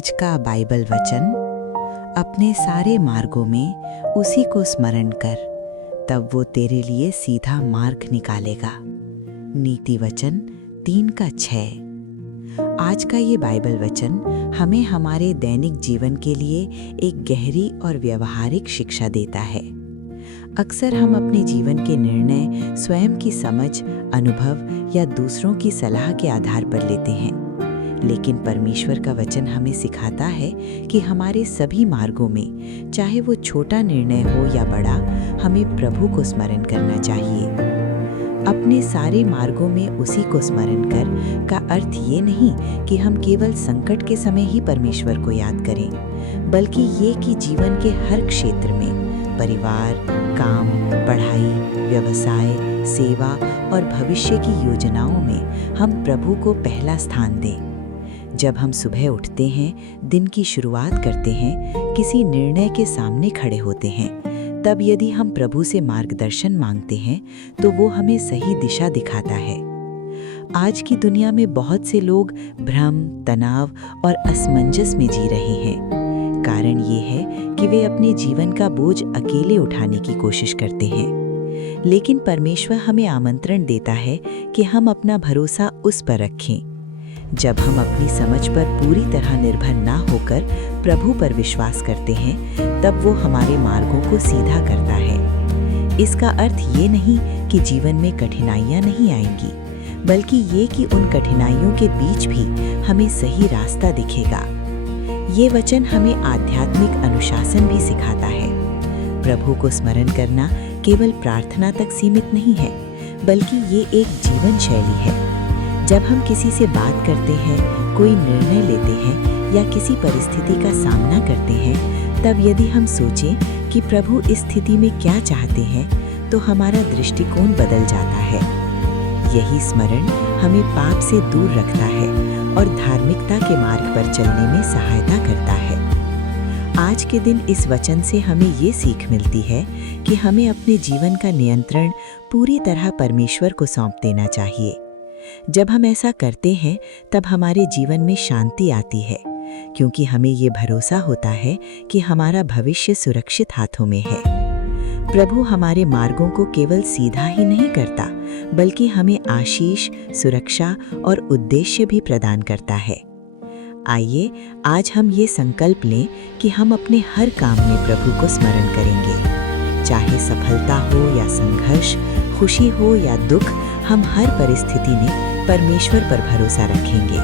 आज का बाइबल वचन, अपने सारे मार्गों में उसी को स्मरण कर, तब वो तेरे लिए सीधा मार्ग निकालेगा। नीति वचन 3:6। आज का ये बाइबल वचन हमें हमारे दैनिक जीवन के लिए एक गहरी और व्यवहारिक शिक्षा देता है। अक्सर हम अपने जीवन के निर्णय स्वयं की समझ, अनुभव या दूसरों की सलाह के आधार पर लेते हैं, लेकिन परमेश्वर का वचन हमें सिखाता है कि हमारे सभी मार्गों में, चाहे वो छोटा निर्णय हो या बड़ा, हमें प्रभु को स्मरण करना चाहिए। अपने सारे मार्गों में उसी को स्मरण कर का अर्थ ये नहीं कि हम केवल संकट के समय ही परमेश्वर को याद करें, बल्कि ये कि जीवन के हर क्षेत्र में, परिवार, काम, पढ़ाई, व्यवसाय, सेवा और भविष्य की योजनाओं में हम प्रभु को पहला स्थान दें। जब हम सुबह उठते हैं, दिन की शुरुआत करते हैं, किसी निर्णय के सामने खड़े होते हैं, तब यदि हम प्रभु से मार्गदर्शन मांगते हैं तो वो हमें सही दिशा दिखाता है। आज की दुनिया में बहुत से लोग भ्रम, तनाव और असमंजस में जी रहे हैं। कारण ये है कि वे अपने जीवन का बोझ अकेले उठाने की कोशिश करते हैं, लेकिन परमेश्वर हमें आमंत्रण देता है कि हम अपना भरोसा उस पर रखें। जब हम अपनी समझ पर पूरी तरह निर्भर ना होकर प्रभु पर विश्वास करते हैं, तब वो हमारे मार्गों को सीधा करता है। इसका अर्थ ये नहीं कि जीवन में कठिनाइयाँ नहीं आएंगी, बल्कि ये कि उन कठिनाइयों के बीच भी हमें सही रास्ता दिखेगा। ये वचन हमें आध्यात्मिक अनुशासन भी सिखाता है। प्रभु को स्मरण करना केवल प्रार्थना तक सीमित नहीं है, बल्कि ये एक जीवन शैली है। जब हम किसी से बात करते हैं, कोई निर्णय लेते हैं या किसी परिस्थिति का सामना करते हैं, तब यदि हम सोचें कि प्रभु इस स्थिति में क्या चाहते हैं, तो हमारा दृष्टिकोण बदल जाता है। यही स्मरण हमें पाप से दूर रखता है और धार्मिकता के मार्ग पर चलने में सहायता करता है। आज के दिन इस वचन से हमें ये सीख मिलती है कि हमें अपने जीवन का नियंत्रण पूरी तरह परमेश्वर को सौंप देना चाहिए। जब हम ऐसा करते हैं, तब हमारे जीवन में शांति आती है, क्योंकि हमें ये भरोसा होता है कि हमारा भविष्य सुरक्षित हाथों में है। प्रभु हमारे मार्गों को केवल सीधा ही नहीं करता, बल्कि हमें आशीष, सुरक्षा और उद्देश्य भी प्रदान करता है। आइए आज हम ये संकल्प लें कि हम अपने हर काम में प्रभु को स्मरण करेंगे। चाहे सफलता हो या संघर्ष, खुशी हो या दुख, हम हर परिस्थिति में परमेश्वर पर भरोसा रखेंगे।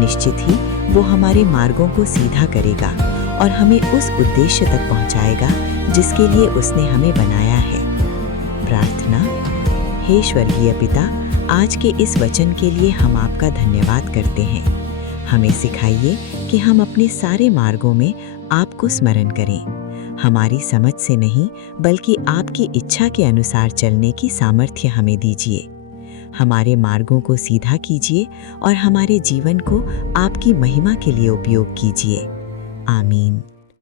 निश्चित ही वो हमारे मार्गों को सीधा करेगा और हमें उस उद्देश्य तक पहुंचाएगा जिसके लिए उसने हमें बनाया है। प्रार्थना। हे स्वर्गीय पिता, आज के इस वचन के लिए हम आपका धन्यवाद करते हैं। हमें सिखाइए कि हम अपने सारे मार्गों में आपको स्मरण करें। हमारी समझ से नहीं, बल्कि आपकी इच्छा के अनुसार चलने की सामर्थ्य हमें दीजिए। हमारे मार्गों को सीधा कीजिए और हमारे जीवन को आपकी महिमा के लिए उपयोग कीजिए। आमीन।